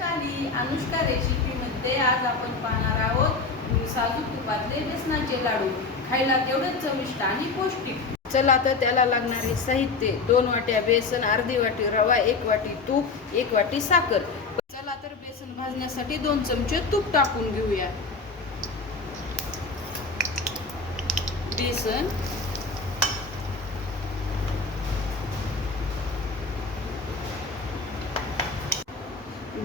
वैशाली अनुष्का रेसिपीमध्ये आज आपण पाहणार आहोत साजूक तुपातले बेसनाचे लाडू. खायला तेवढेच चविष्ट आणि पौष्टिक. चला तर त्याला लागणारे साहित्य: 2 वाट्या बेसन, अर्धी वाटी रवा, 1 वाटी तूप, 1 वाटी साखर. चला तर बेसन भाजण्यासाठी 2 चमचे तूप टाकून घेऊया.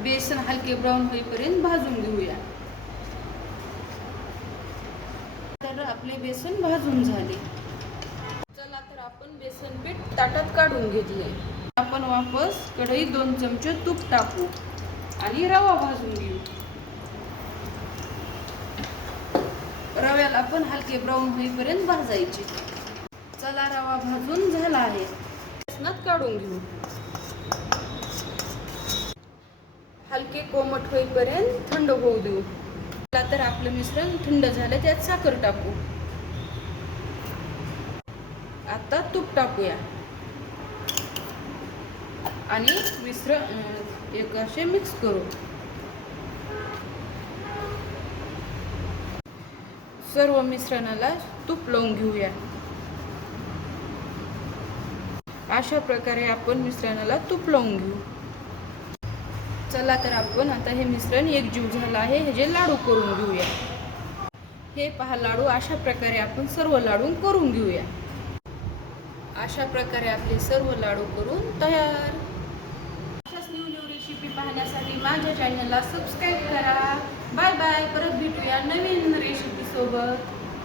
बेसन हलके ब्राऊन होईपर्यंत भाजून घेऊया. तर आपले बेसन भाजून झाले. चला तर आपण बेसन पीठ ताटात काढून घेतले. आपण वापस कढईत 2 चमचे तूप टाकू आणि रवा भाजून घेऊ. रव्याला आपण हलके ब्राऊन होईपर्यंत भाजायचे. चला, रवा भाजून झाला आहे. बेसनात काढून घेऊ. हलके कोमट होईपर्यंत थंड होऊ देऊ. तर आपलं मिश्रण थंड झालं, त्यात साखर टाकू. आता तूप टाकूया आणि मिश्रण एक असे मिक्स करू. सर्व मिश्रणाला तूप लावून घेऊया. अशा प्रकारे आपण मिश्रणाला तूप लावून घेऊ. चला तर आपण आता हे मिश्रण एकजीव झालं आहे, ह्याचे लाडू करून घेऊया. हे पहा, लाडू अशा प्रकारे आपण सर्व लाडू करून घेऊया. अशा प्रकारे आपले सर्व लाडू करून तयार. अशाच न्यू रेसिपी पाहण्यासाठी माझ्या चॅनलला सबस्क्राईब करा. Bye bye. परत भेटूया नवीन रेसिपी सोबत.